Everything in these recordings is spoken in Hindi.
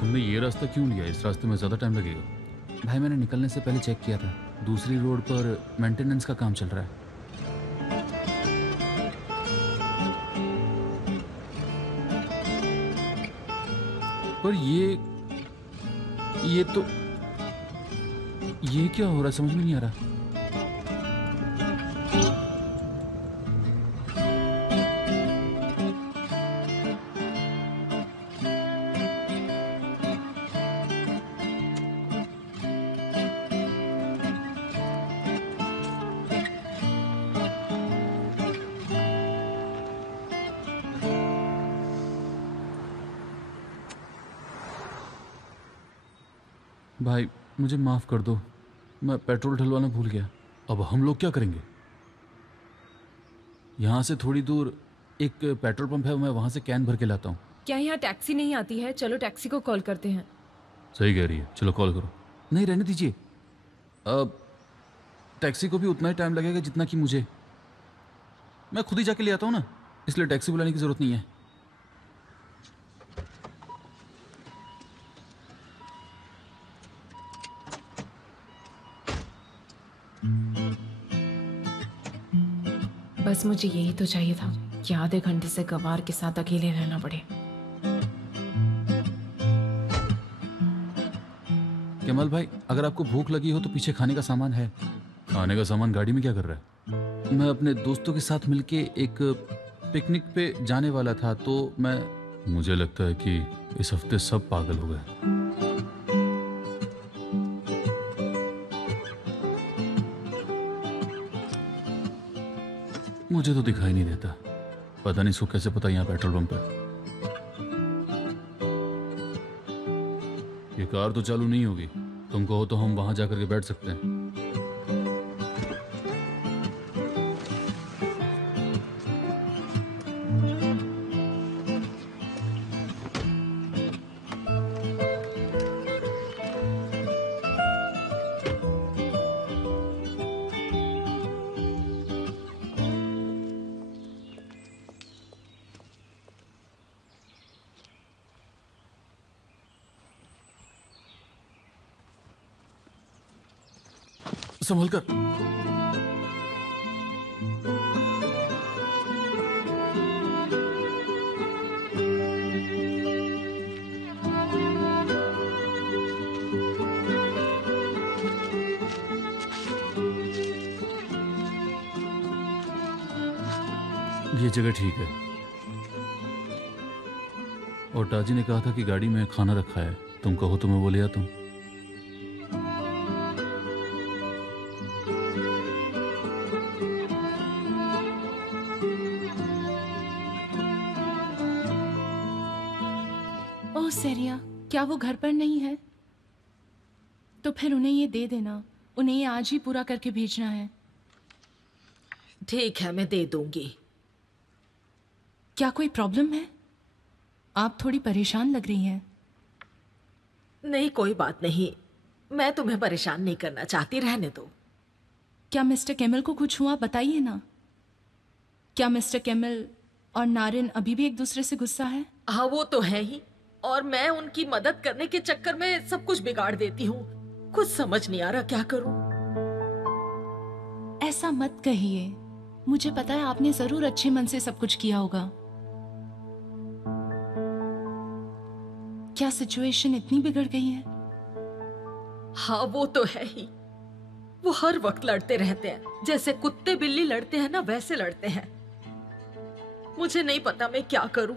तुमने ये रास्ता क्यों लिया? इस रास्ते में ज़्यादा टाइम लगेगा। भाई मैंने निकलने से पहले चेक किया था, दूसरी रोड पर मेंटेनेंस का काम चल रहा है। पर ये तो ये क्या हो रहा है, समझ में नहीं आ रहा। भाई मुझे माफ़ कर दो, मैं पेट्रोल डलवाना भूल गया। अब हम लोग क्या करेंगे? यहाँ से थोड़ी दूर एक पेट्रोल पंप है, मैं वहाँ से कैन भर के लाता हूँ। क्या यहाँ टैक्सी नहीं आती है? चलो टैक्सी को कॉल करते हैं। सही कह रही है, चलो कॉल करो। नहीं रहने दीजिए, अब टैक्सी को भी उतना ही टाइम लगेगा जितना कि मुझे। मैं खुद ही जाके ले आता हूँ ना, इसलिए टैक्सी बुलाने की ज़रूरत नहीं है। बस मुझे यही तो चाहिए था कि आधे घंटे से गवार के साथ अकेले रहना पड़े। कमाल भाई अगर आपको भूख लगी हो तो पीछे खाने का सामान है। खाने का सामान गाड़ी में क्या कर रहा है? मैं अपने दोस्तों के साथ मिलके एक पिकनिक पे जाने वाला था तो मुझे लगता है कि इस हफ्ते सब पागल हो गए। मुझे तो दिखाई नहीं देता, पता नहीं इसको कैसे पता यहाँ पेट्रोल पंप है। ये कार तो चालू नहीं होगी, तुम कहो तो हम वहां जाकर के बैठ सकते हैं। संभल कर। ये जगह ठीक है। और ताजी ने कहा था कि गाड़ी में खाना रखा है, तुम कहो तो मैं वो ले आता हूँ। ओह सेरिया, क्या वो घर पर नहीं है? तो फिर उन्हें ये दे देना, उन्हें ये आज ही पूरा करके भेजना है। ठीक है, मैं दे दूंगी। क्या कोई प्रॉब्लम है? आप थोड़ी परेशान लग रही हैं। नहीं, कोई बात नहीं, मैं तुम्हें परेशान नहीं करना चाहती, रहने दो। क्या मिस्टर केमिल को कुछ हुआ? बताइए ना। क्या मिस्टर केमिल और नारिन अभी भी एक दूसरे से गुस्सा है? हाँ, वो तो है ही, और मैं उनकी मदद करने के चक्कर में सब कुछ बिगाड़ देती हूँ। कुछ समझ नहीं आ रहा क्या करूँ। ऐसा मत कहिए, मुझे पता है आपने जरूर अच्छे मन से सब कुछ किया होगा। क्या सिचुएशन इतनी बिगड़ गई है? हाँ, वो तो है ही। वो हर वक्त लड़ते रहते हैं, जैसे कुत्ते बिल्ली लड़ते हैं ना, वैसे लड़ते हैं। मुझे नहीं पता मैं क्या करूं,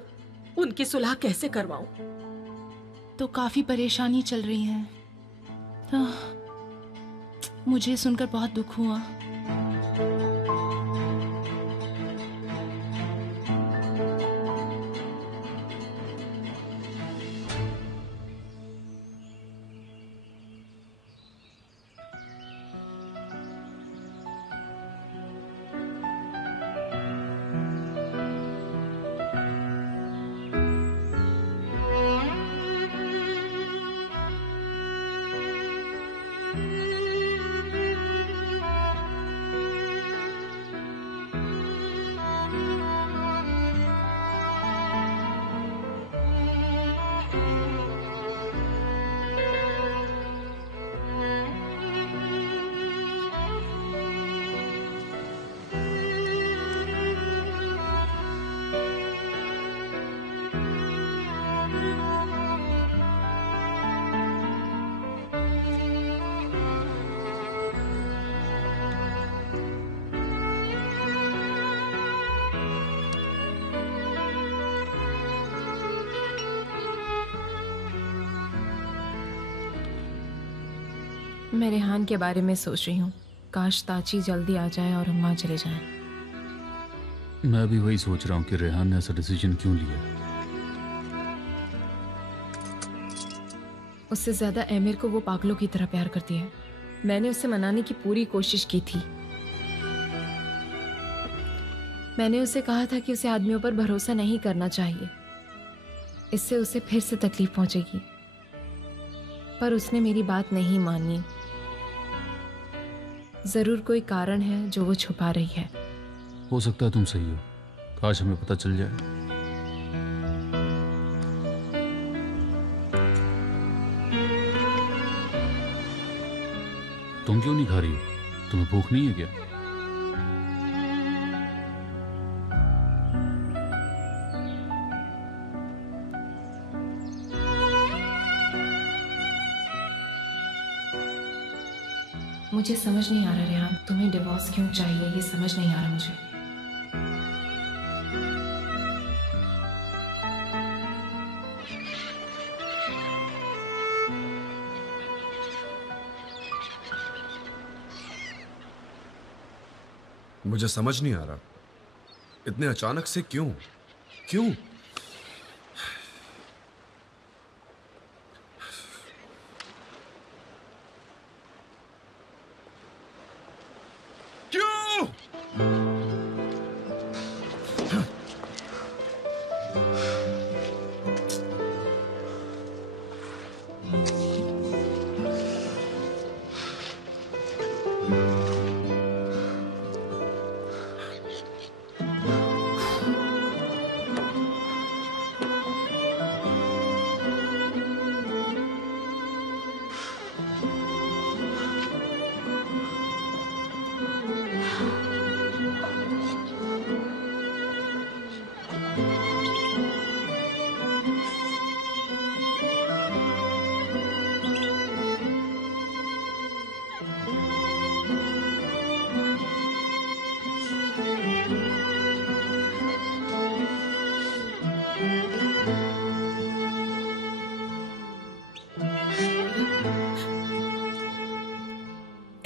उनकी सुलह कैसे करवाऊं। तो काफी परेशानी चल रही है। मुझे सुनकर बहुत दुख हुआ। मैं रेहान के बारे में सोच रही हूँ। काश ताची जल्दी आ जाए और हम वहाँ चले जाएं। मैं भी वही सोच रहा हूँ कि रेहान ने ऐसा डिसीजन क्यों लिया। उससे ज्यादा एमिर को वो पागलों की तरह प्यार करती है। मैंने उसे मनाने की पूरी कोशिश की थी। मैंने उसे कहा था कि उसे आदमियों पर भरोसा नहीं करना चाहिए, इससे उसे फिर से तकलीफ पहुंचेगी। पर उसने मेरी बात नहीं मानी। जरूर कोई कारण है जो वो छुपा रही है। हो सकता है तुम सही हो, काश हमें पता चल जाए। तुम क्यों नहीं खा रही हो? तुम्हें भूख नहीं है क्या? मुझे समझ नहीं आ रहा रेहान, तुम्हें डिवोर्स क्यों चाहिए, ये समझ नहीं आ रहा मुझे। मुझे समझ नहीं आ रहा, इतने अचानक से क्यों क्यों?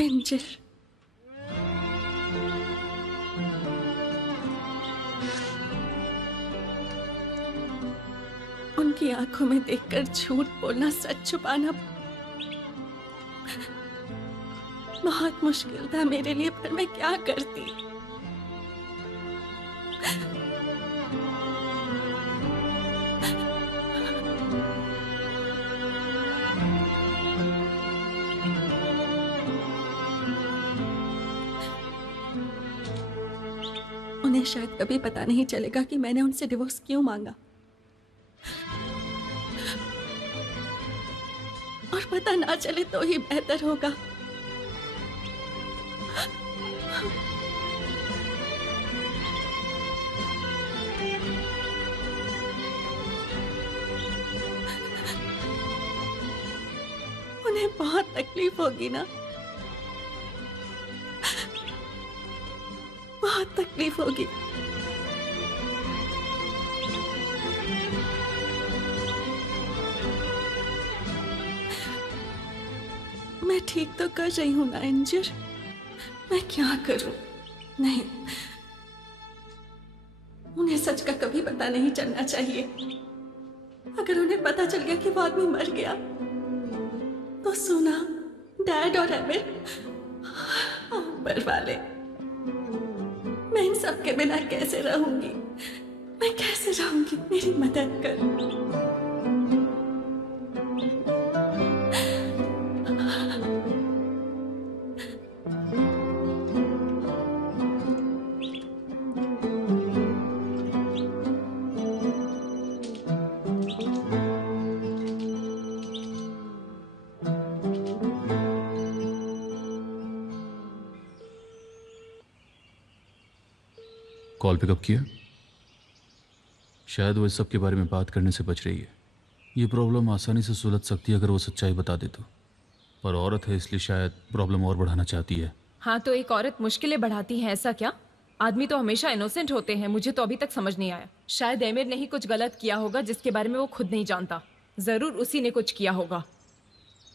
एंजल, उनकी आंखों में देखकर झूठ बोलना, सच छुपाना बहुत मुश्किल था मेरे लिए, पर मैं क्या करती। उन्हें शायद कभी पता नहीं चलेगा कि मैंने उनसे डिवोर्स क्यों मांगा, और पता ना चले तो ही बेहतर होगा। उन्हें बहुत तकलीफ होगी ना, बहुत तकलीफ होगी। मैं ठीक तो कर रही हूं ना अंजुर, मैं क्या करूं? नहीं, उन्हें सच का कभी पता नहीं चलना चाहिए। अगर उन्हें पता चल गया कि वो आदमी मर गया तो सोना, डैड और एमिर, ऊपर वाले, मैं इन सब के बिना कैसे रहूंगी? मैं कैसे रहूंगी? मेरी मदद कर। कॉल पिकअप किया? शायद वो इस सब के बारे में बात करने से बच रही है। ये प्रॉब्लम आसानी से सुलझ सकती है अगर वो सच्चाई बता दे तो, पर औरत है इसलिए शायद प्रॉब्लम और बढ़ाना चाहती है। हाँ, तो एक औरत मुश्किलें बढ़ाती है, ऐसा क्या? आदमी तो हमेशा इनोसेंट होते हैं। मुझे तो अभी तक समझ नहीं आया। शायद एमिर ने ही कुछ गलत किया होगा जिसके बारे में वो खुद नहीं जानता। जरूर उसी ने कुछ किया होगा।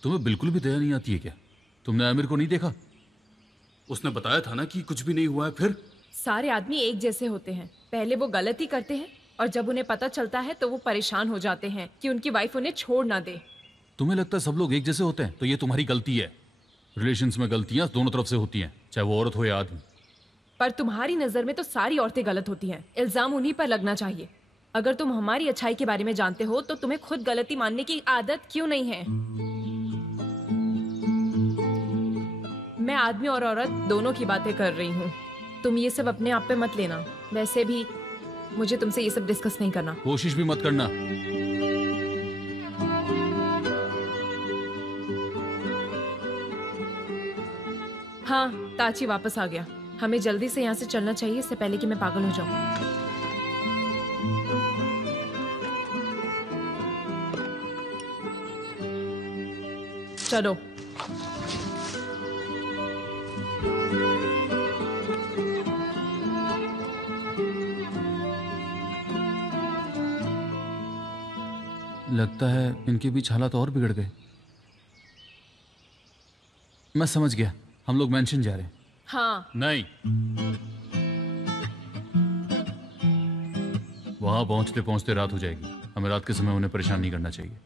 तुम्हें बिल्कुल भी दया नहीं आती है क्या? तुमने आमिर को नहीं देखा? उसने बताया था ना कि कुछ भी नहीं हुआ है। फिर सारे आदमी एक जैसे होते हैं। पहले वो गलती करते हैं और जब उन्हें पता चलता है तो वो परेशान हो जाते हैं कि उनकी वाइफ उन्हें छोड़ ना दे। तुम्हें लगता है सब लोग एक जैसे होते हैं? तो ये तुम्हारी गलती है। रिलेशंस में गलतियां दोनों तरफ से होती हैं, चाहे वो औरत हो या आदमी। पर तुम्हारी नजर में तो सारी औरतें गलत होती हैं। इल्जाम उन्हीं पर लगना चाहिए। अगर तुम हमारी अच्छाई के बारे में जानते हो तो तुम्हें खुद गलती मानने की आदत क्यों नहीं है? मैं आदमी और औरत दोनों की बातें कर रही हूँ। तुम ये सब अपने आप पे मत लेना। वैसे भी मुझे तुमसे ये सब डिस्कस नहीं करना। कोशिश भी मत करना। हाँ, ताची वापस आ गया। हमें जल्दी से यहाँ से चलना चाहिए, इससे पहले कि मैं पागल हो जाऊं। चलो। लगता है इनके बीच हालात और बिगड़ गए। मैं समझ गया, हम लोग मेंशन जा रहे हैं। हाँ। नहीं, वहां पहुंचते पहुंचते रात हो जाएगी। हमें रात के समय उन्हें परेशान नहीं करना चाहिए।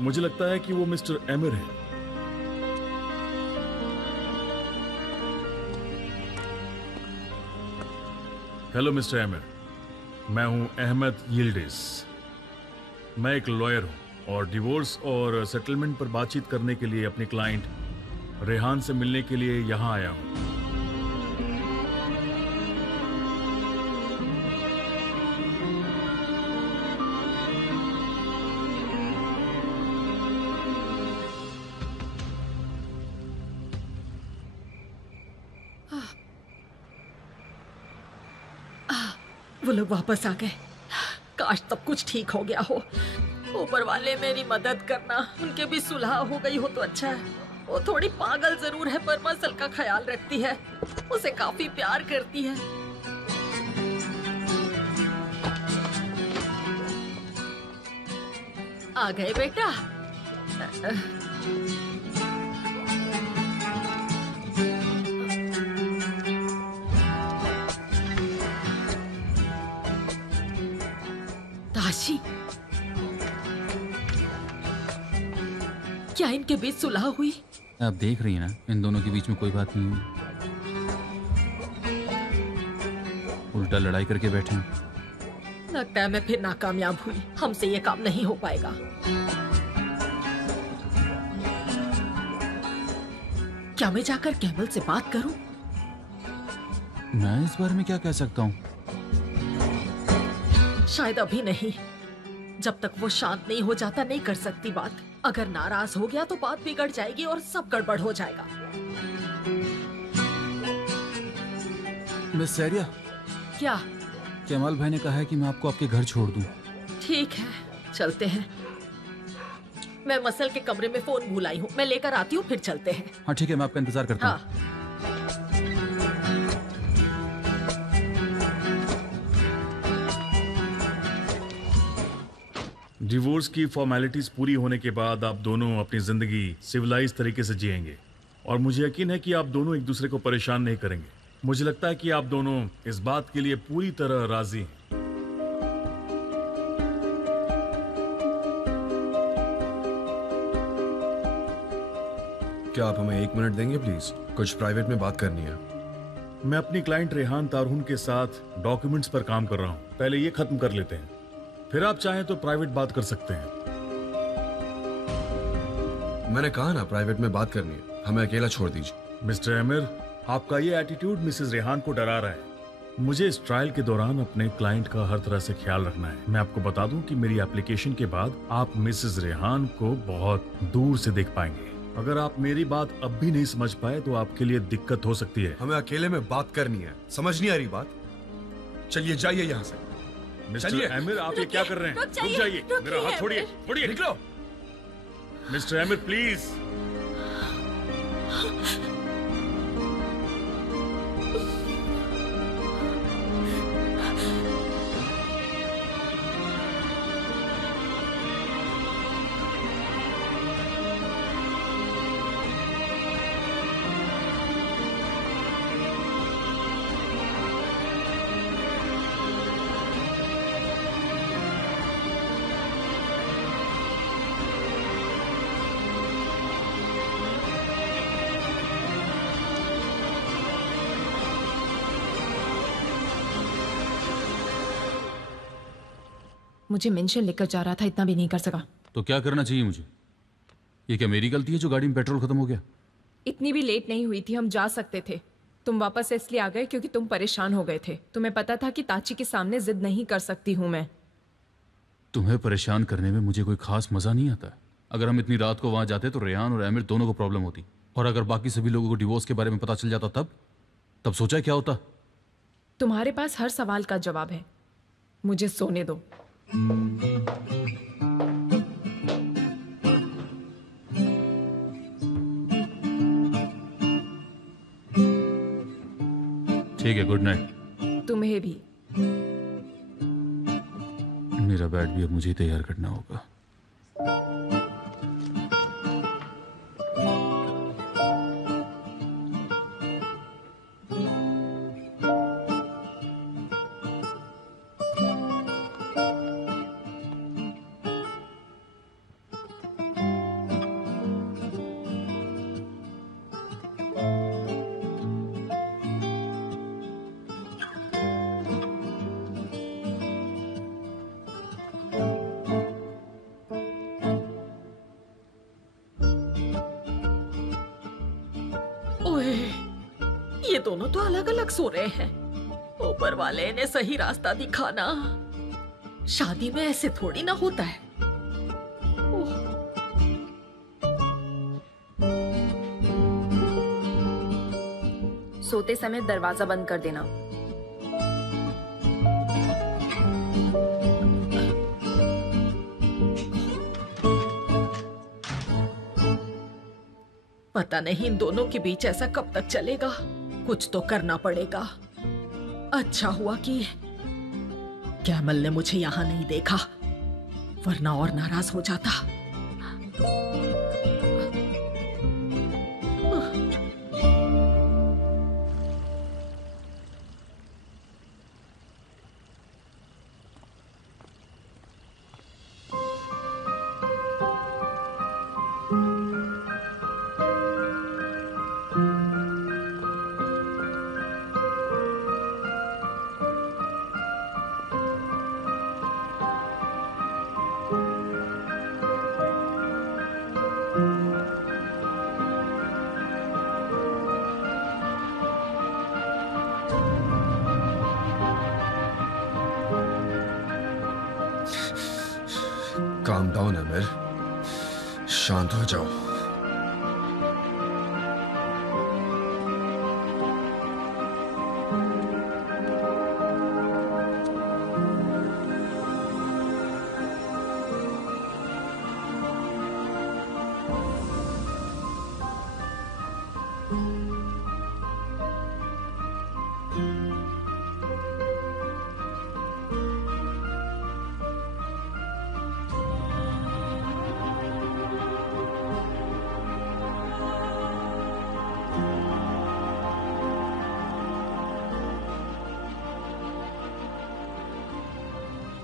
मुझे लगता है कि वो मिस्टर एमिर है। हेलो मिस्टर एमिर, मैं हूं अहमद यिल्डिज। मैं एक लॉयर हूं और डिवोर्स और सेटलमेंट पर बातचीत करने के लिए अपने क्लाइंट रेहान से मिलने के लिए यहां आया हूं। वो लोग वापस आ गए। काश सब कुछ ठीक हो गया हो। ऊपर वाले मेरी मदद करना, उनके भी सुलह हो गई हो तो अच्छा है। वो थोड़ी पागल जरूर है पर मसल का ख्याल रखती है, उसे काफी प्यार करती है। आ गए बेटा। ताशी, क्या इनके बीच सुलह हुई? आप देख रही हैं ना, इन दोनों के बीच में कोई बात नहीं हुई, उल्टा लड़ाई करके बैठे हैं। लगता है मैं फिर नाकामयाब हुई। हमसे ये काम नहीं हो पाएगा। क्या मैं जाकर कैमल से बात करूं? मैं इस बारे में क्या कह सकता हूँ? शायद अभी नहीं। जब तक वो शांत नहीं हो जाता नहीं कर सकती बात। अगर नाराज हो गया तो बात बिगड़ जाएगी और सब गड़बड़ हो जाएगा। मिस सैरिया, क्या? कमाल भाई ने कहा है कि मैं आपको आपके घर छोड़ दूं। ठीक है, चलते हैं। मैं मसल के कमरे में फोन भूल आई हूँ, मैं लेकर आती हूँ, फिर चलते हैं। हाँ ठीक है, मैं आपका इंतजार करता हूँ। हाँ। डिवोर्स की फॉर्मेलिटीज पूरी होने के बाद आप दोनों अपनी जिंदगी सिविलाइज तरीके से जिएंगे और मुझे यकीन है कि आप दोनों एक दूसरे को परेशान नहीं करेंगे। मुझे लगता है कि आप दोनों इस बात के लिए पूरी तरह राजी हैं। क्या आप हमें 1 मिनट देंगे प्लीज? कुछ प्राइवेट में बात करनी है। मैं अपनी क्लाइंट रेहान तारहुन के साथ डॉक्यूमेंट्स पर काम कर रहा हूँ। पहले ये खत्म कर लेते हैं, फिर आप चाहें तो प्राइवेट बात कर सकते हैं। मैंने कहा ना प्राइवेट में बात करनी है, हमें अकेला छोड़ दीजिए। मिस्टर एमिर, आपका ये एटीट्यूड मिसेस रेहान को डरा रहा है। मुझे इस ट्रायल के दौरान अपने क्लाइंट का हर तरह से ख्याल रखना है। मैं आपको बता दूं कि मेरी एप्लीकेशन के बाद आप मिसेस रेहान को बहुत दूर से देख पाएंगे। अगर आप मेरी बात अब भी नहीं समझ पाए तो आपके लिए दिक्कत हो सकती है। हमें अकेले में बात करनी है, समझ नहीं आ रही बात? चलिए जाइए यहाँ से। मिस्टर एमिर, आप ये क्या कर रहे हैं? रुक जाइए, मेरा हाथ छोड़िए, छोड़िए, निकलो। Mister emir please. मुझे मेंशन लेकर जा रहा था, इतना भी नहीं कर सका। तो क्या करना चाहिए मुझे? ये क्या मेरी गलती है जो गाड़ी में पेट्रोल खत्म हो गया? इतनी भी लेट नहीं हुई थी, हम जा सकते थे। तुम वापस इसलिए आ गए क्योंकि तुम परेशान हो गए थे। तुम्हें पता था कि ताची के सामने जिद नहीं कर सकती हूँ मैं। तुम्हें परेशान करने में मुझे कोई खास मजा नहीं आता। अगर हम इतनी रात को वहां जाते तो रेहान और आमिर दोनों को प्रॉब्लम होती, और अगर बाकी सभी लोगों को डिवोर्स के बारे में पता चल जाता तब सोचा क्या होता? तुम्हारे पास हर सवाल का जवाब है, मुझे सोने दो। ठीक है, गुड नाइट। तुम्हें भी। मेरा बैग भी अब मुझे ही तैयार करना होगा। ये दोनों तो अलग अलग सो रहे हैं। ऊपर वाले ने सही रास्ता दिखाना। शादी में ऐसे थोड़ी ना होता है। सोते समय दरवाजा बंद कर देना। पता नहीं इन दोनों के बीच ऐसा कब तक चलेगा। कुछ तो करना पड़ेगा। अच्छा हुआ कि कैमल ने मुझे यहां नहीं देखा, वरना और नाराज हो जाता। काम डाउन अमीर, शांत हो जाओ।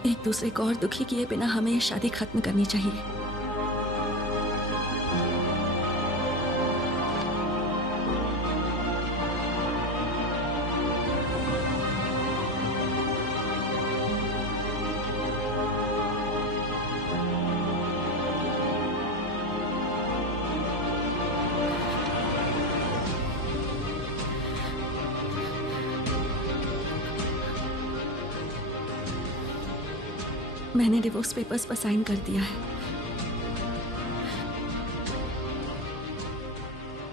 एक दूसरे को और दुखी किए बिना हमें ये शादी खत्म करनी चाहिए। मैंने डिवोर्स पेपर्स पर साइन कर दिया है।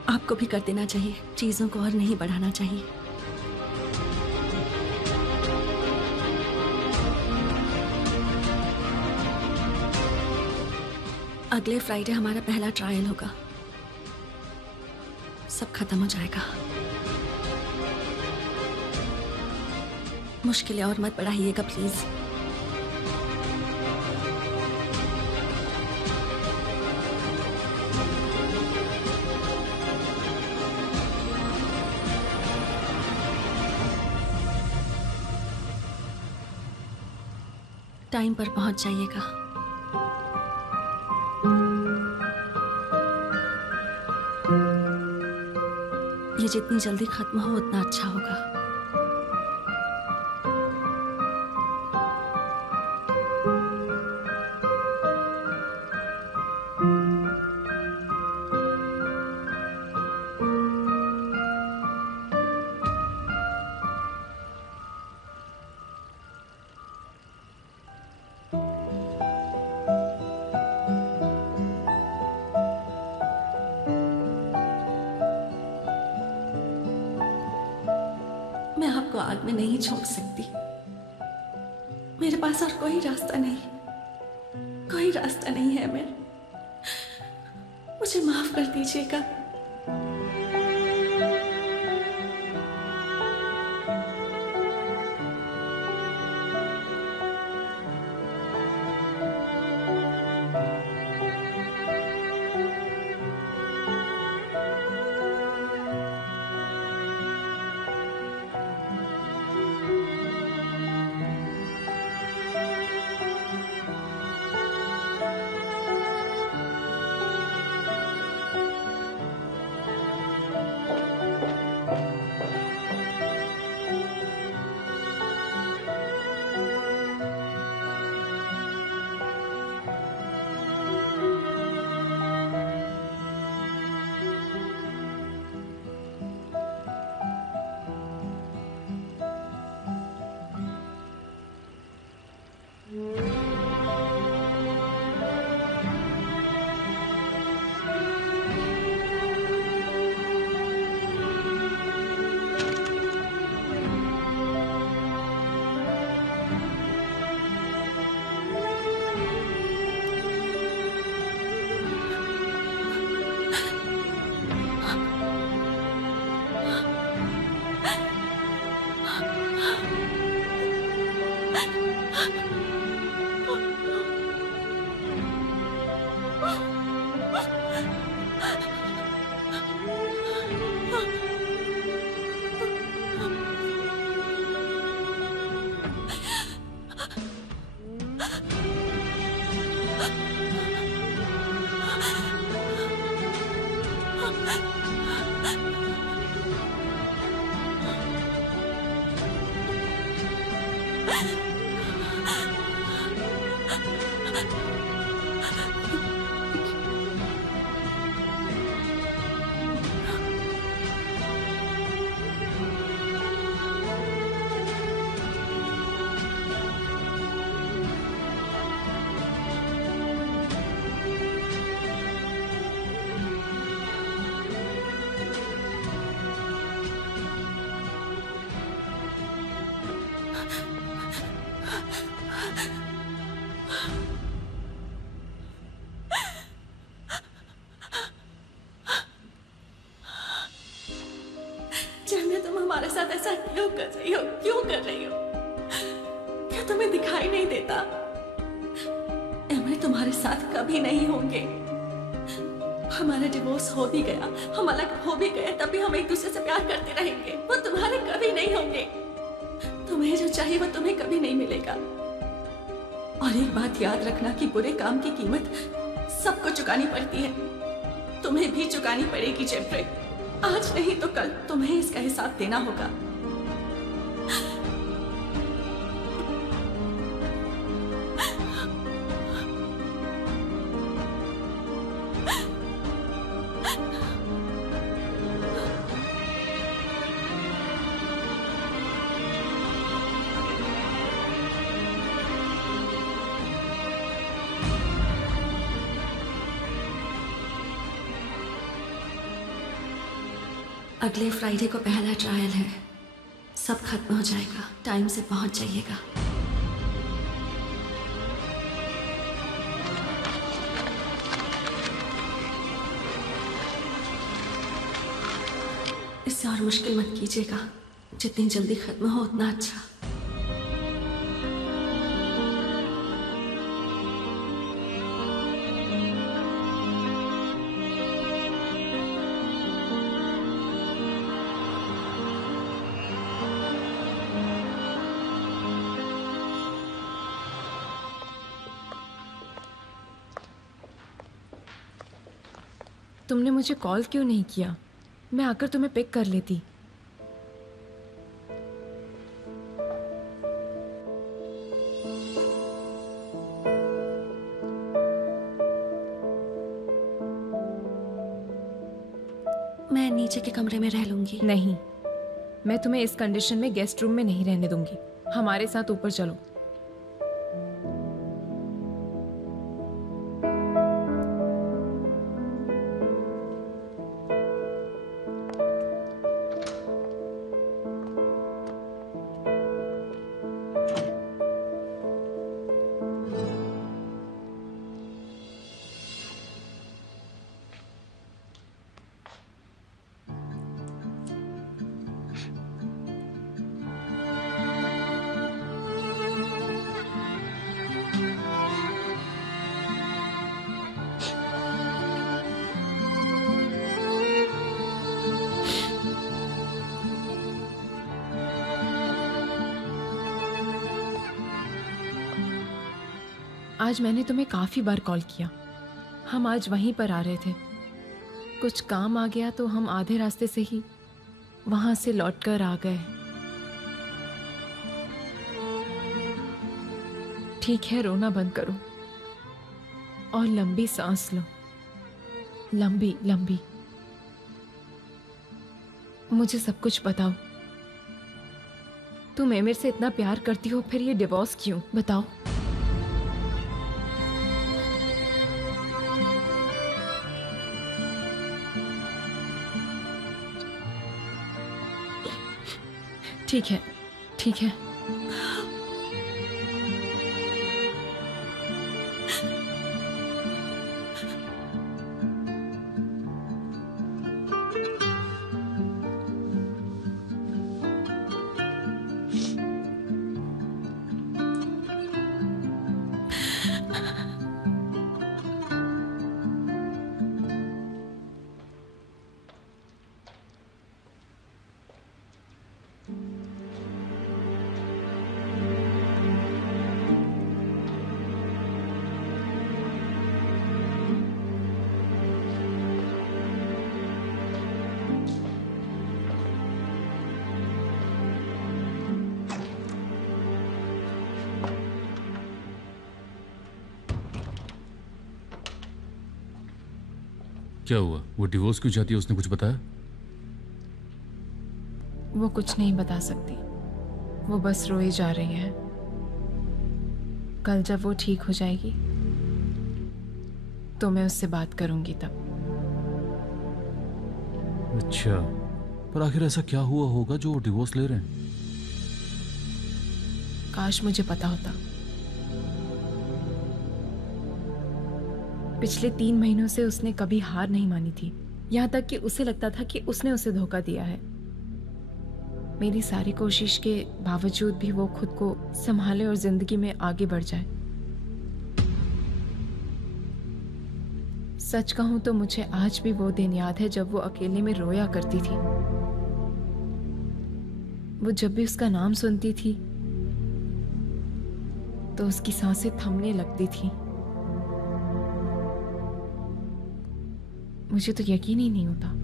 आपको भी कर देना चाहिए, चीजों को और नहीं बढ़ाना चाहिए। अगले फ्राइडे हमारा पहला ट्रायल होगा, सब खत्म हो जाएगा। मुश्किलें और मत बढ़ाइएगा प्लीज। टाइम पर पहुंच जाइएगा। ये जितनी जल्दी खत्म हो उतना अच्छा होगा। मैं आपको आग में नहीं छोड़ सकती। मेरे पास और कोई रास्ता नहीं, कोई रास्ता नहीं है। मैं मुझे माफ कर दीजिएगा। हमारे साथ ऐसा क्यों कर रही हो? क्यों कर रही हो? क्या तुम्हें दिखाई नहीं देता? एमिल तुम्हारे साथ कभी नहीं होंगे। हमारा डिवोर्स हो भी गया, हम अलग हो भी गए, तब भी हम एक दूसरे से प्यार करते रहेंगे। वो तुम्हारे कभी नहीं होंगे। तुम्हें जो चाहिए वो तुम्हें कभी नहीं मिलेगा। और एक बात याद रखना कि बुरे काम की कीमत सबको चुकानी पड़ती है। तुम्हें भी चुकानी पड़ेगी जेफ्रे। आज नहीं तो कल तुम्हें इसका हिसाब देना होगा। अगले फ्राइडे को पहला ट्रायल है। सब खत्म हो जाएगा। टाइम से पहुंच जाइएगा। इससे और मुश्किल मत कीजिएगा। जितनी जल्दी खत्म हो उतना अच्छा। तुमने मुझे कॉल क्यों नहीं किया? मैं आकर तुम्हें पिक कर लेती। मैं नीचे के कमरे में रह लूंगी। नहीं, मैं तुम्हें इस कंडीशन में गेस्ट रूम में नहीं रहने दूंगी। हमारे साथ ऊपर चलो। आज मैंने तुम्हें काफी बार कॉल किया। हम आज वहीं पर आ रहे थे। कुछ काम आ गया तो हम आधे रास्ते से ही वहां से लौटकर आ गए। ठीक है, रोना बंद करो और लंबी सांस लो। लंबी लंबी। मुझे सब कुछ बताओ। तुम एमिर से इतना प्यार करती हो, फिर ये डिवोर्स क्यों? बताओ। ठीक है, ठीक है। क्या हुआ? वो डिवोर्स क्यों चाहती है? उसने कुछ बताया? वो कुछ नहीं बता सकती। वो बस रोई जा रही है। कल जब वो ठीक हो जाएगी तो मैं उससे बात करूंगी तब। अच्छा, पर आखिर ऐसा क्या हुआ होगा जो वो डिवोर्स ले रहे हैं? काश मुझे पता होता। पिछले 3 महीनों से उसने कभी हार नहीं मानी थी। यहाँ तक कि उसे लगता था कि उसने उसे धोखा दिया है। मेरी सारी कोशिश के बावजूद भी वो खुद को संभाले और जिंदगी में आगे बढ़ जाए। सच कहूं तो मुझे आज भी वो दिन याद है जब वो अकेले में रोया करती थी। वो जब भी उसका नाम सुनती थी तो उसकी सांसें थमने लगती थी। मुझे तो यकीन ही नहीं होता।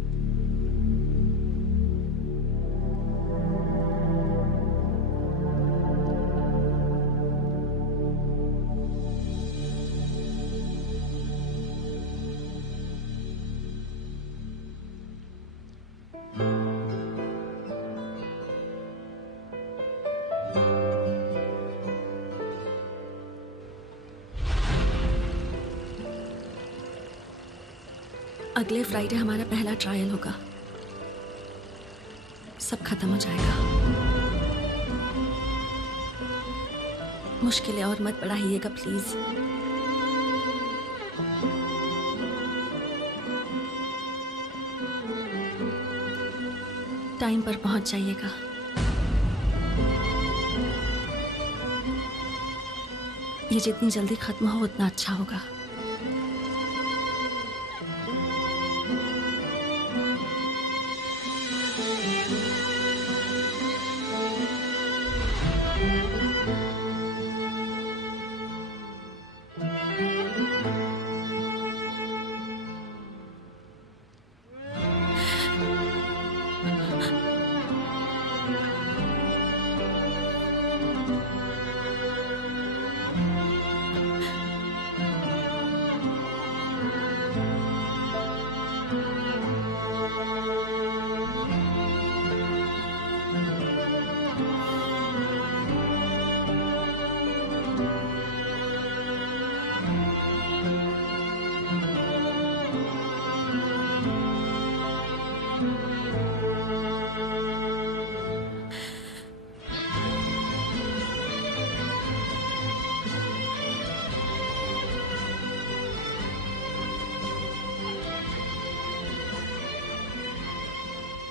अगले फ्राइडे हमारा पहला ट्रायल होगा। सब खत्म हो जाएगा। मुश्किलें और मत बढ़ाइएगा प्लीज। टाइम पर पहुंच जाइएगा। ये जितनी जल्दी खत्म हो उतना अच्छा होगा।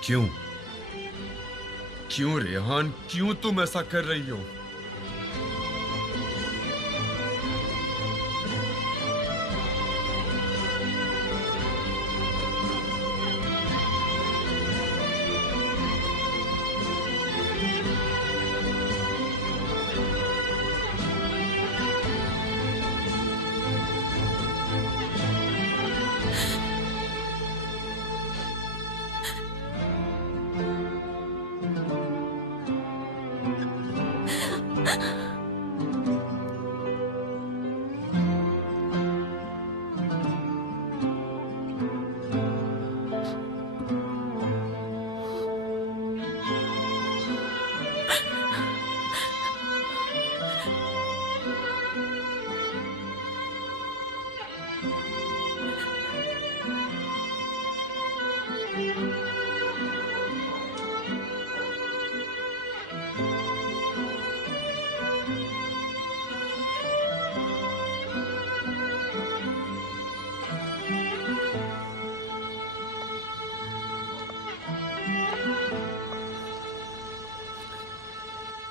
क्यों क्यों रेहान, क्यों तुम ऐसा कर रही हो?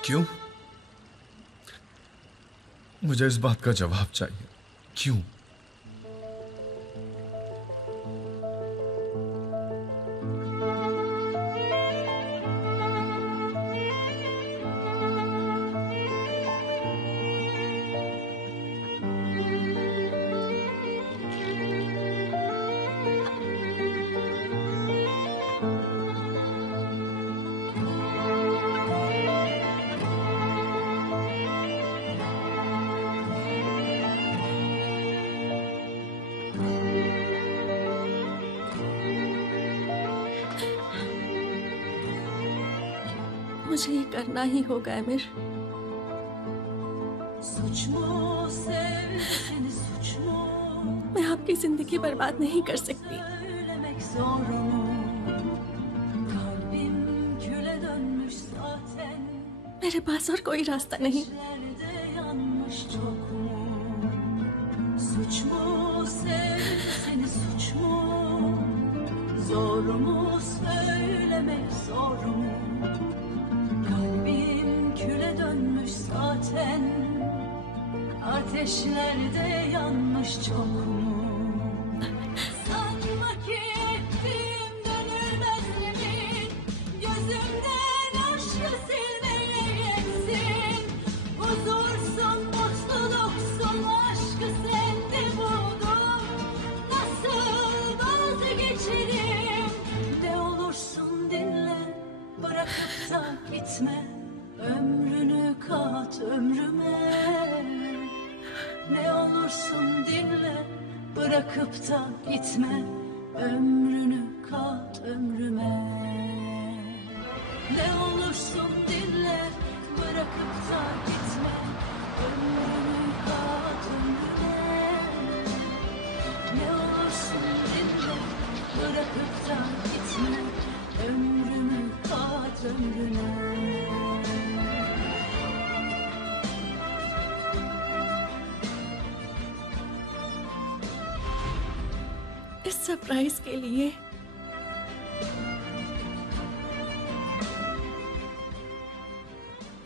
क्यों? मुझे इस बात का जवाब चाहिए। क्यों? मुझे ये करना ही होगा एमिर। मैं आपकी जिंदगी बर्बाद नहीं कर सकती। मेरे पास और कोई रास्ता नहीं। ateşlerde yanmış çok mu? Sanma ki ettiğim dönülmez yemin, gözümden aşkı silmeye yetsin. Huzursun, mutluluksun, aşkı sende buldum. Nasıl vazgeçerim? Ne olursun dinle, bırakıp da gitme. Ömrünü kat ömrüme. Ne olursun dinle, bırakıp da gitme. Ömrünü kat ömrüme. Ne olursun dinle, bırakıp da gitme. Ömrünü kat ömrüme. Ne olursun dinle, bırakıp da gitme. Ömrünü kat ömrüne. इस सरप्राइज के लिए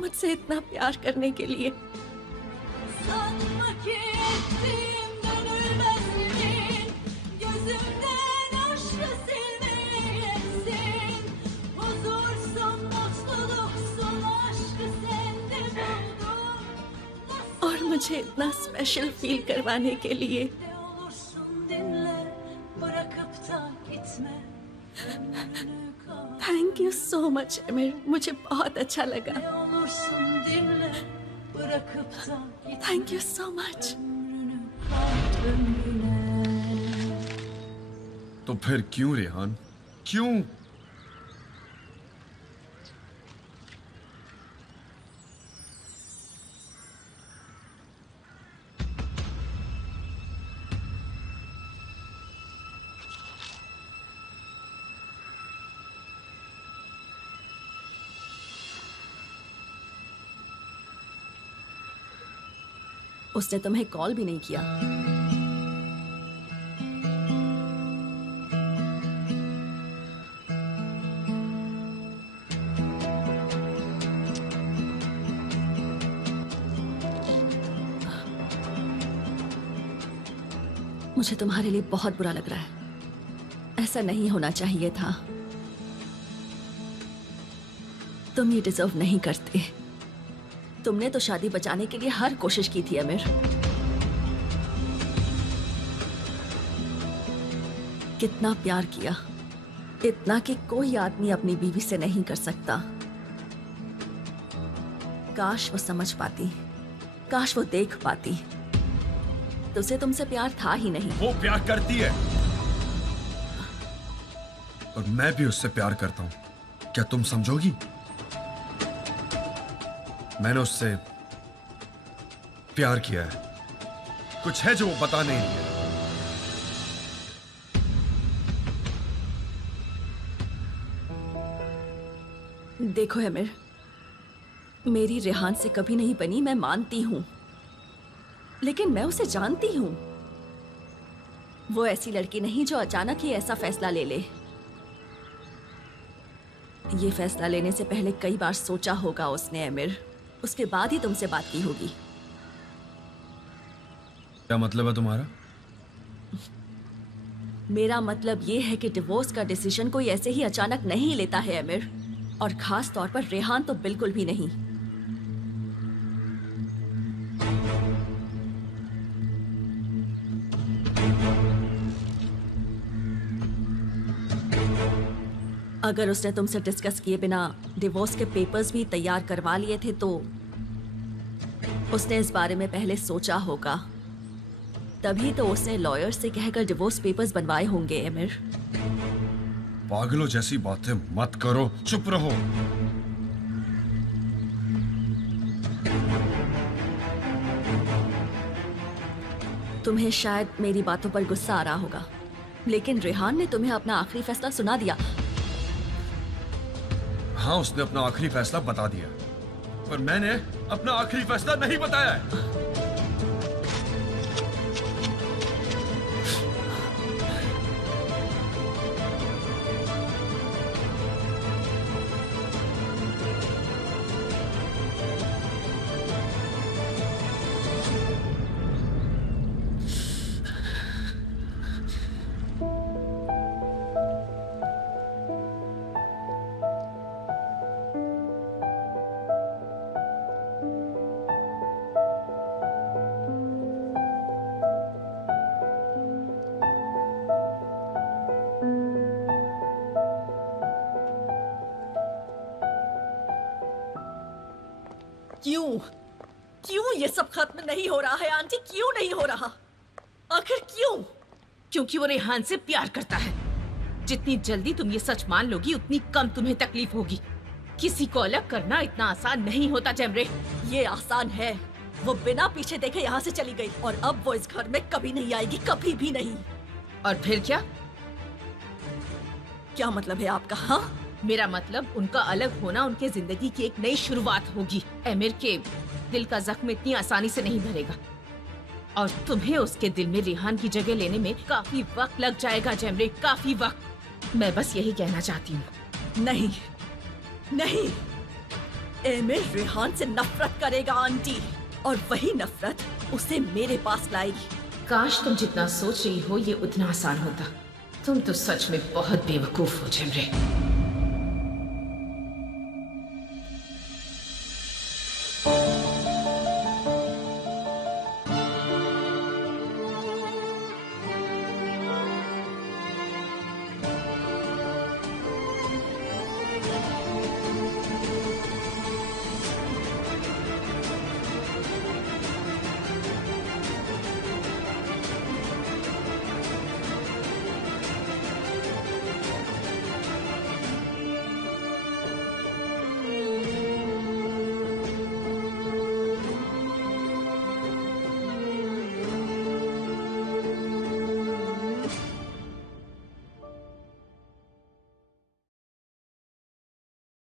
मुझसे इतना प्यार करने के लिए Sanma ki ettiğim dönülmez yemin, gözümden aşkı silmeye yetsin. Huzursun, mutluluksun, aşkı sende buldum. और मुझे इतना स्पेशल फील करवाने के लिए Ne olursun dinle, bırakıp da gitme. Ömrünü kat. Thank you so much अमीर, मुझे बहुत अच्छा लगा। Ne olursun dinle, bırakıp da gitme. Thank you so much. Ömrünü kat ömrüne. तो फिर क्यों रेहान, क्यों? उसने तुम्हें कॉल भी नहीं किया। मुझे तुम्हारे लिए बहुत बुरा लग रहा है। ऐसा नहीं होना चाहिए था। तुम ये डिजर्व नहीं करते। तुमने तो शादी बचाने के लिए हर कोशिश की थी अमीर। कितना प्यार किया, इतना कि कोई आदमी अपनी बीवी से नहीं कर सकता। काश वो समझ पाती, काश वो देख पाती। तो उसे तुमसे प्यार था ही नहीं। वो प्यार करती है और मैं भी उससे प्यार करता हूं। क्या तुम समझोगी? मैंने उससे प्यार किया है। कुछ है जो वो बता नहीं रही है। देखो अमीर, मेरी रेहान से कभी नहीं बनी, मैं मानती हूं, लेकिन मैं उसे जानती हूं। वो ऐसी लड़की नहीं जो अचानक ही ऐसा फैसला ले ले। ये फैसला लेने से पहले कई बार सोचा होगा उसने अमीर। उसके बाद ही तुमसे बात की होगी। क्या मतलब है तुम्हारा? मेरा मतलब ये है कि डिवोर्स का डिसीजन कोई ऐसे ही अचानक नहीं लेता है अमीर, और खास तौर पर रेहान तो बिल्कुल भी नहीं। अगर उसने तुमसे डिस्कस किए बिना डिवोर्स के पेपर्स भी तैयार करवा लिए थे तो उसने इस बारे में पहले सोचा होगा। तभी तो उसने लॉयर से कहकर डिवोर्स पेपर्स बनवाए होंगे अमीर। पागलों जैसी बातें मत करो, चुप रहो। तुम्हें शायद मेरी बातों पर गुस्सा आ रहा होगा, लेकिन रेहान ने तुम्हें अपना आखिरी फैसला सुना दिया। हाँ, उसने अपना आखिरी फैसला बता दिया, पर मैंने अपना आखिरी फैसला नहीं बताया है। क्यों ये सब खत्म नहीं हो रहा है आंटी? क्यों नहीं हो रहा? आखिर क्यों? क्योंकि वो रेहान से प्यार करता है। जितनी जल्दी तुम ये सच मान लोगी उतनी कम तुम्हें तकलीफ होगी। किसी को अलग करना इतना आसान नहीं होता जैमरे। ये आसान है। वो बिना पीछे देखे यहाँ से चली गई और अब वो इस घर में कभी नहीं आएगी, कभी भी नहीं। और फिर क्या? क्या मतलब है आपका? हाँ, मेरा मतलब उनका अलग होना उनके जिंदगी की एक नई शुरुआत होगी। एमिर के दिल का जख्म इतनी आसानी से नहीं भरेगा और तुम्हें उसके दिल में रेहान की जगह लेने में काफी वक्त लग जाएगा जैमरे, काफी वक्त। मैं बस यही कहना चाहती हूँ। नहीं नहीं, एमिर रेहान से नफरत करेगा आंटी, और वही नफरत उसे मेरे पास लाएगी। काश तुम जितना सोच रही हो ये उतना आसान होता। तुम तो सच में बहुत बेवकूफ हो जैमरे।